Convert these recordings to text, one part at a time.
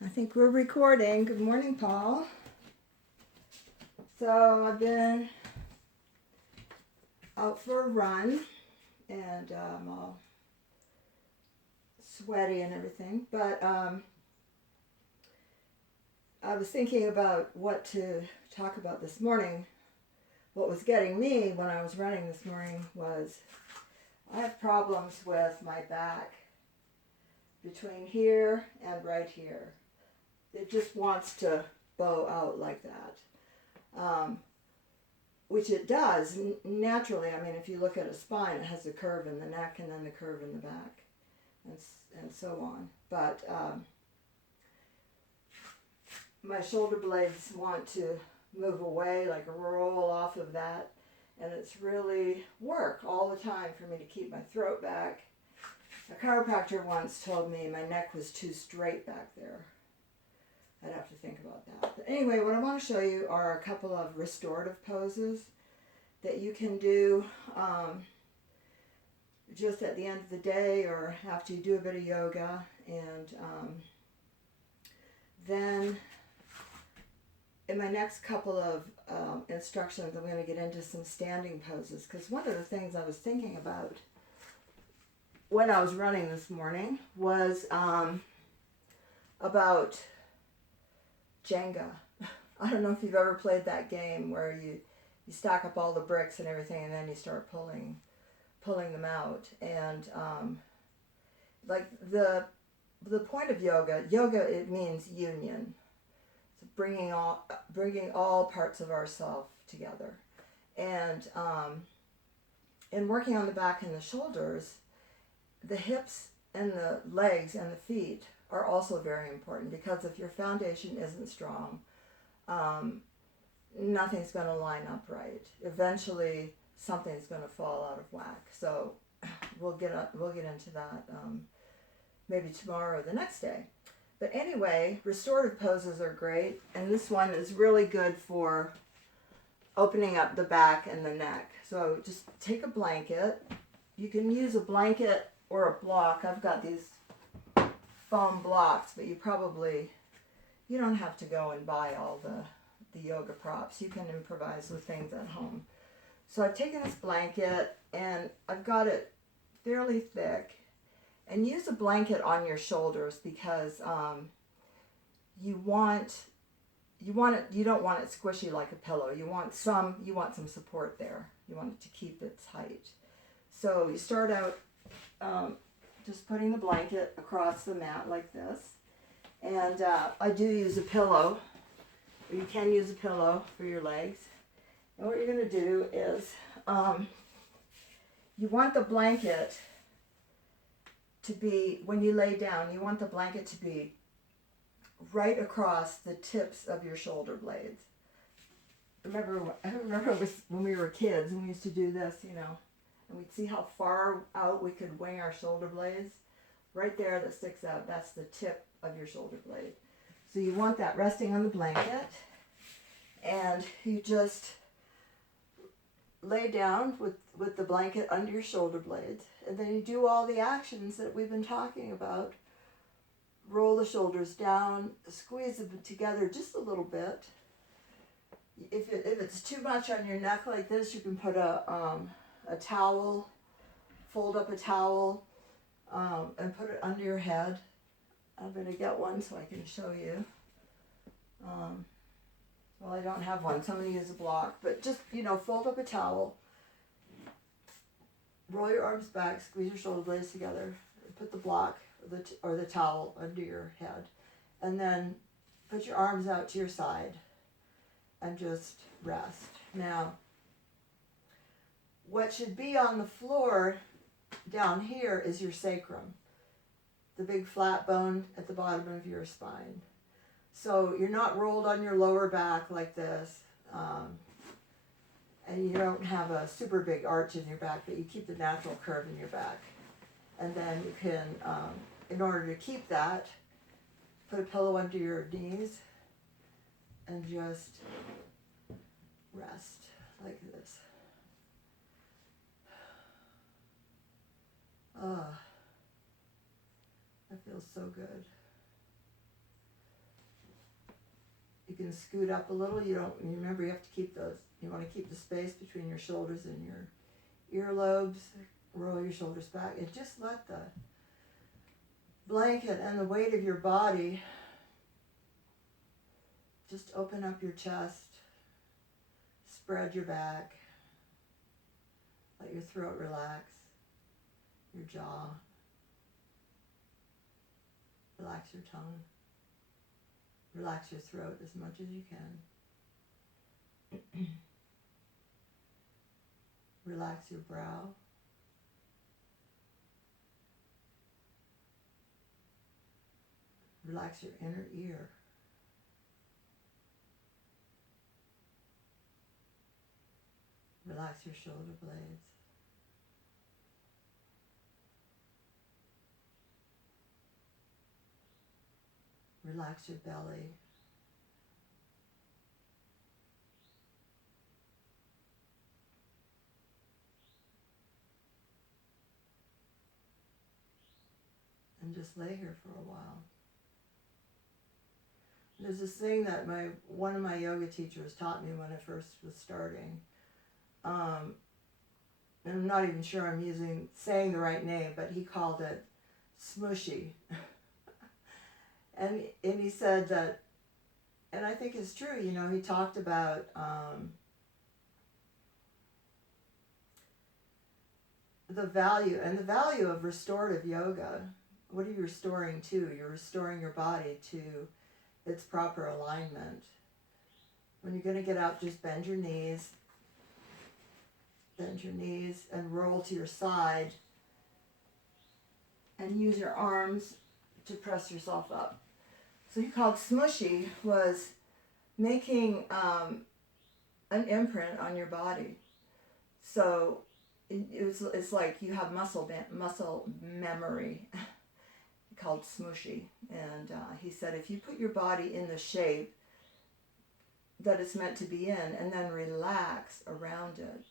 I think we're recording. Good morning, Paul. So I've been out for a run and I'm all sweaty and everything. But I was thinking about what to talk about this morning. What was getting me when I was running this morning was I have problems with my back between here and right here. It just wants to bow out like that. Which it does naturally. I mean, if you look at a spine, it has a curve in the neck and then the curve in the back, and so on. But my shoulder blades want to move away, like roll off of that, and it's really work all the time for me to keep my throat back. A chiropractor once told me my neck was too straight back there. I'd have to think about that. But anyway, what I want to show you are a couple of restorative poses that you can do just at the end of the day or after you do a bit of yoga. And then in my next couple of instructions, I'm going to get into some standing poses, because one of the things I was thinking about when I was running this morning was about Jenga. I don't know if you've ever played that game where you stack up all the bricks and everything, and then you start pulling them out. And like the point of yoga, it means union. So bringing all parts of ourself together. And in working on the back and the shoulders, the hips and the legs and the feet are also very important, because if your foundation isn't strong, nothing's going to line up right. Eventually, something's going to fall out of whack. So we'll get into that maybe tomorrow or the next day. But anyway, restorative poses are great, and this one is really good for opening up the back and the neck. So just take a blanket. You can use a blanket or a block. I've got these foam blocks, but you don't have to go and buy all the yoga props. You can improvise with things at home. So I've taken this blanket and I've got it fairly thick, and use a blanket on your shoulders, because you don't want it squishy like a pillow. You want some support there. You want it to keep its height. So you start out just putting the blanket across the mat like this. And I do use a pillow. You can use a pillow for your legs. And what you're going to do is you want the blanket to be, when you lay down, you want the blanket to be right across the tips of your shoulder blades. I remember when we were kids and we used to do this, and we'd see how far out we could wing our shoulder blades. Right there that sticks out, that's the tip of your shoulder blade. So you want that resting on the blanket, and you just lay down with the blanket under your shoulder blades, and then you do all the actions that we've been talking about. Roll the shoulders down, squeeze them together just a little bit. If it's too much on your neck like this, you can put a towel, fold up a towel, and put it under your head. I'm going to get one so I can show you. Well, I don't have one, so I'm going to use a block. But just, fold up a towel, roll your arms back, squeeze your shoulder blades together, put the block or the towel under your head, and then put your arms out to your side and just rest. Now, what should be on the floor down here is your sacrum, the big flat bone at the bottom of your spine. So you're not rolled on your lower back like this, and you don't have a super big arch in your back, but you keep the natural curve in your back. And then you can, in order to keep that, put a pillow under your knees and just rest like this. That feels so good. can scoot up a little. You remember you have to keep you want to keep the space between your shoulders and your earlobes. Roll your shoulders back and just let the blanket and the weight of your body just open up your chest, spread your back, let your throat relax, your jaw, relax your tongue, relax your throat as much as you can. Relax your brow. Relax your inner ear. Relax your shoulder blades. Relax your belly. And just lay here for a while. There's this thing that one of my yoga teachers taught me when I first was starting. And I'm not even sure I'm saying the right name, but he called it smushy. and he said that, and I think it's true, he talked about the value of restorative yoga. What are you restoring to? You're restoring your body to its proper alignment. When you're going to get up, just bend your knees and roll to your side and use your arms to press yourself up. So he called smushy was making an imprint on your body. So it's like you have muscle memory called smushy. And he said if you put your body in the shape that it's meant to be in and then relax around it,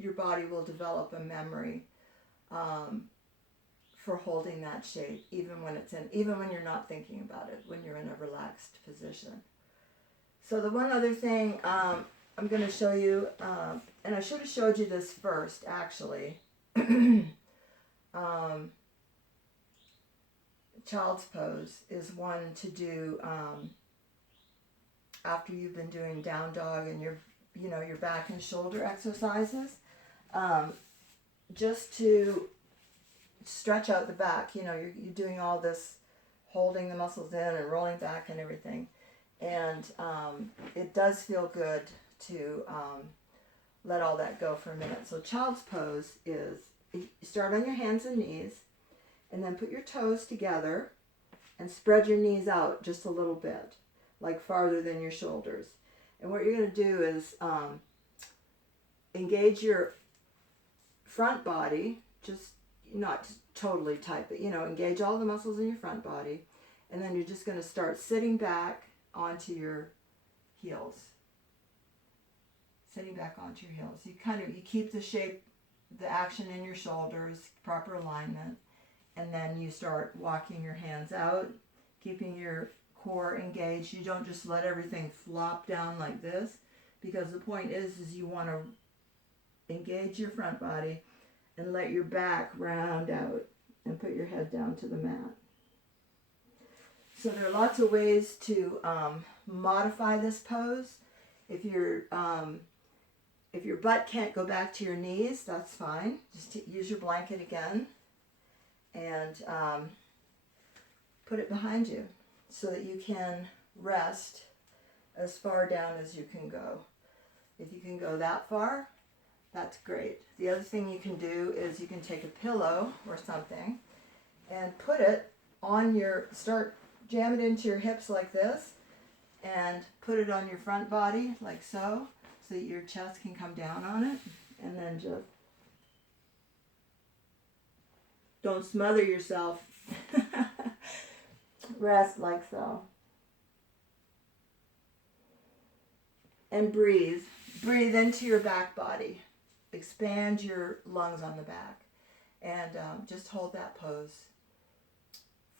your body will develop a memory for holding that shape, even when you're not thinking about it, when you're in a relaxed position. So the one other thing I'm going to show you, and I should have showed you this first, actually. Child's pose is one to do after you've been doing down dog and your back and shoulder exercises. Just to stretch out the back. You're doing all this, holding the muscles in and rolling back and everything. And it does feel good to let all that go for a minute. So child's pose is, you start on your hands and knees, and then put your toes together and spread your knees out just a little bit, like farther than your shoulders. And what you're going to do is engage your front body, just not totally tight, but engage all the muscles in your front body. And then you're just going to start sitting back onto your heels. Sitting back onto your heels. You keep the shape, the action in your shoulders, proper alignment. And then you start walking your hands out, keeping your core engaged. You don't just let everything flop down like this, because the point is you want to engage your front body and let your back round out and put your head down to the mat. So there are lots of ways to modify this pose. If your butt can't go back to your knees, that's fine. Just use your blanket again and put it behind you so that you can rest as far down as you can go. If you can go that far, that's great. The other thing you can do is you can take a pillow or something and put it on jam it into your hips like this and put it on your front body like so that your chest can come down on it, and then just don't smother yourself. Rest like so. And breathe. Breathe into your back body. Expand your lungs on the back. And just hold that pose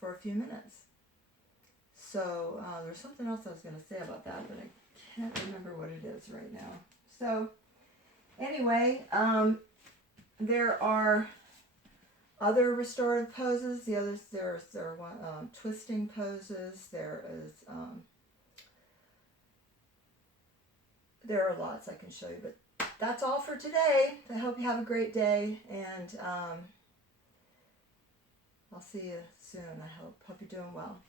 for a few minutes. So there's something else I was going to say about that, but I can't remember what it is right now. So anyway, there are other restorative poses. There are twisting poses. There are lots I can show you, but that's all for today. I hope you have a great day, and I'll see you soon. I hope you're doing well.